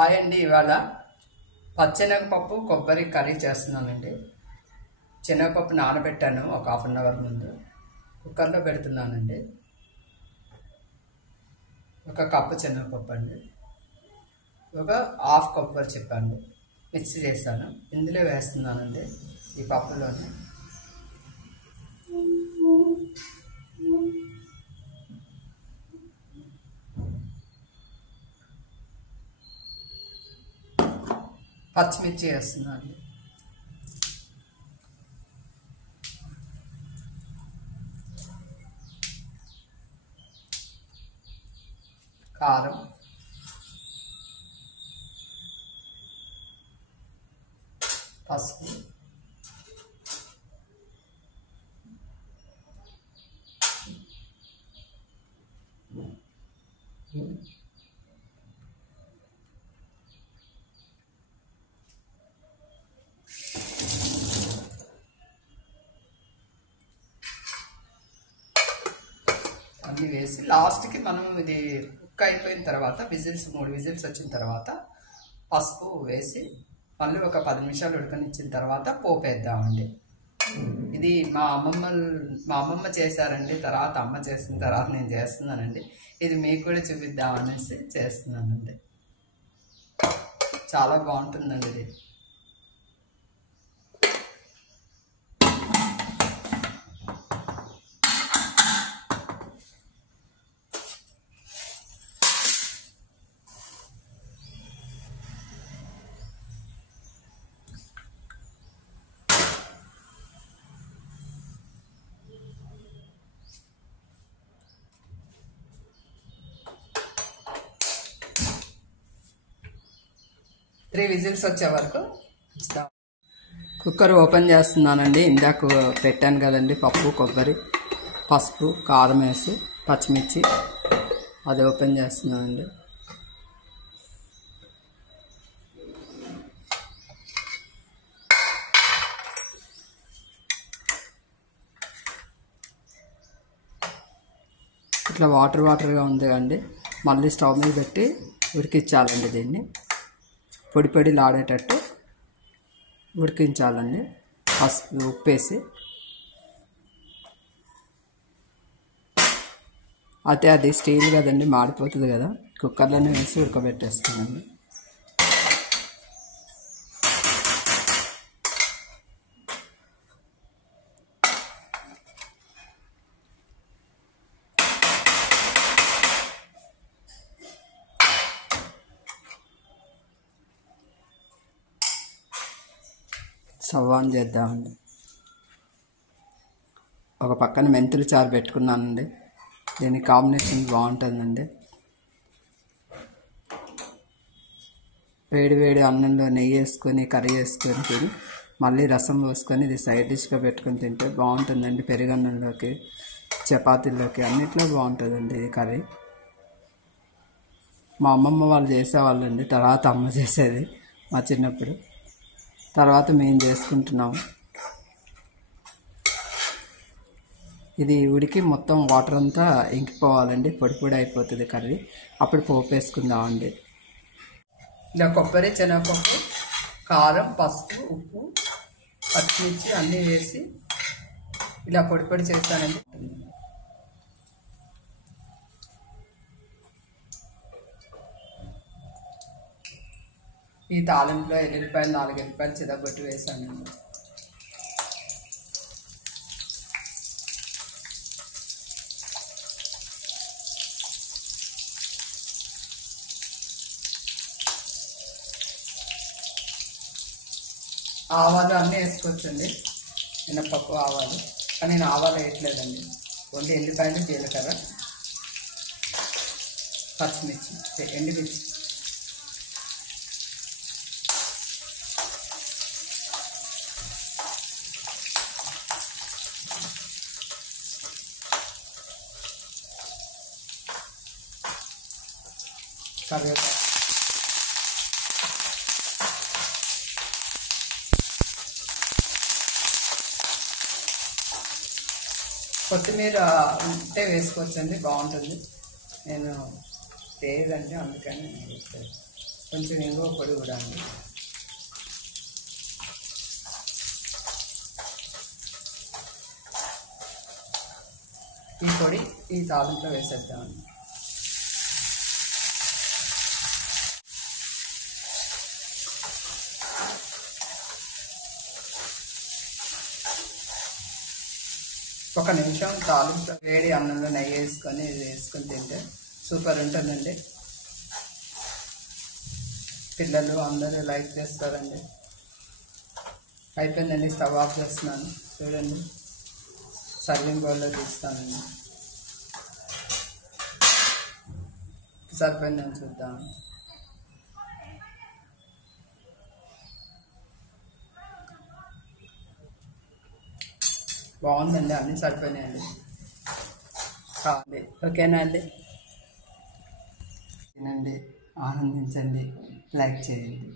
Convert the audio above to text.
Hi అండి. ఇవాళ పచ్చెనగపప్పు కొబ్బరి కర్రీ చేస్తున్నానండి. శనగపప్పు నానబెట్టాను ఒక హాఫ్ అన్ అవర్ ముందు. కుక్కర్లో పెడుతున్నానండి. ఒక కప్పు శనగపప్పు అండి, ఒక హాఫ్ కొబ్బరి చెప్పండి మిక్స్ చేశాను. ఇందులో వేస్తున్నానండి ఈ పప్పులోనే. పచ్చిమిర్చి వేస్తున్నాను, కారం, పసుపు, అన్నీ వేసి లాస్ట్కి మనం ఇది కుక్ అయిపోయిన తర్వాత మూడు విజిల్స్ వచ్చిన తర్వాత పసుపు వేసి మళ్ళీ ఒక 10 నిమిషాలు ఉడకనిచ్చిన తర్వాత పోపు వేద్దామండి. ఇది మా అమ్మమ్మ చేశారండి, తర్వాత అమ్మ చేసిన తర్వాత నేను చేస్తున్నానండి. ఇది మీకు కూడా చూపిద్దామనేసి చేస్తున్నానండి. చాలా బాగుంటుందండి ఇది. త్రీ విజిల్స్ వచ్చే వరకు కుక్కర్ ఓపెన్ చేస్తున్నానండి. ఇందాక పెట్టాను కదండి పప్పు, కొబ్బరి, పసుపు, కారం వేసి పచ్చిమిర్చి, అది ఓపెన్ చేస్తున్నానండి. ఇట్లా వాటర్గా ఉంది అండి. మళ్ళీ స్టవ్ మీద పెట్టి ఉడికించాలండి. దీన్ని పొడి లాడేటట్టు ఉడికించాలండి. పసుపు, ఉప్పేసి. అయితే అది స్టీల్ కదండి, మాడిపోతుంది కదా, కుక్కర్లోనే వేసి ఉడకబెట్టేస్తానండి. స్టవ్ ఆన్ చేద్దామండి. ఒక పక్కన మెంతులు చారు పెట్టుకున్నానండి. దీని కాంబినేషన్ బాగుంటుందండి. వేడి అన్నంలో నెయ్యి వేసుకొని కర్రీ వేసుకొని తిని మళ్ళీ రసం పోసుకొని ఇది సైడ్ డిష్గా పెట్టుకొని తింటే బాగుంటుందండి. పెరుగన్నంలోకి, చపాతీల్లోకి అన్నిట్లో బాగుంటుందండి ఈ కర్రీ. మా అమ్మమ్మ వాళ్ళు చేసేవాళ్ళండి, తర్వాత అమ్మ చేసేది మా చిన్నప్పుడు, తర్వాత మేము చేసుకుంటున్నాము. ఇది ఉడికి మొత్తం వాటర్ అంతా ఇంకిపోవాలండి, పొడి అయిపోతుంది కర్రీ. అప్పుడు పోపు వేసుకుందామండి. ఇలా కొబ్బరి, శనగపప్పు, కారం, పసుపు, ఉప్పు, పచ్చిమిర్చి అన్నీ వేసి ఇలా పొడి చేస్తానండి. ఈ తాలింపులో 4 ఎల్లిపాయలు చితగొట్టి వేసానండి. ఆవాలు అన్నీ వేసుకోవచ్చండి, మినపప్పు, ఆవాలు. కానీ నేను ఆవాలు వేయట్లేదండి, ఓన్లీ ఎల్లిపాయలు, జీలకర్ర, పచ్చిమిర్చి, ఎండుమిర్చి. కరివేపాకు, కొత్తిమీర ఉంటే వేసుకోవచ్చండి, బాగుంటుంది. నేను లేదండి అందుకని వేస్తాను. కొంచెం ఇంగువ పొడి కూడా అండి. ఈ పొడి ఈ తాలింపులో వేసేద్దామండి. ఒక నిమిషం తాలింపు వేడి అన్నంలో నెయ్యి వేసుకొని ఇది వేసుకొని తింటే సూపర్ ఉంటుందండి. పిల్లలు అందరూ లైక్ చేస్తారండి. అయిపోయిందండి, స్టవ్ ఆఫ్ చేస్తున్నాను. చూడండి, సర్వింగ్ బౌల్లో తీస్తానండి. సరిపోయిందని చూద్దాం. బాగుందండి, అన్నీ సరిపోయినాయండి. కావాలి, ఓకేనా అండి? తినండి, ఆనందించండి, లైక్ చేయండి.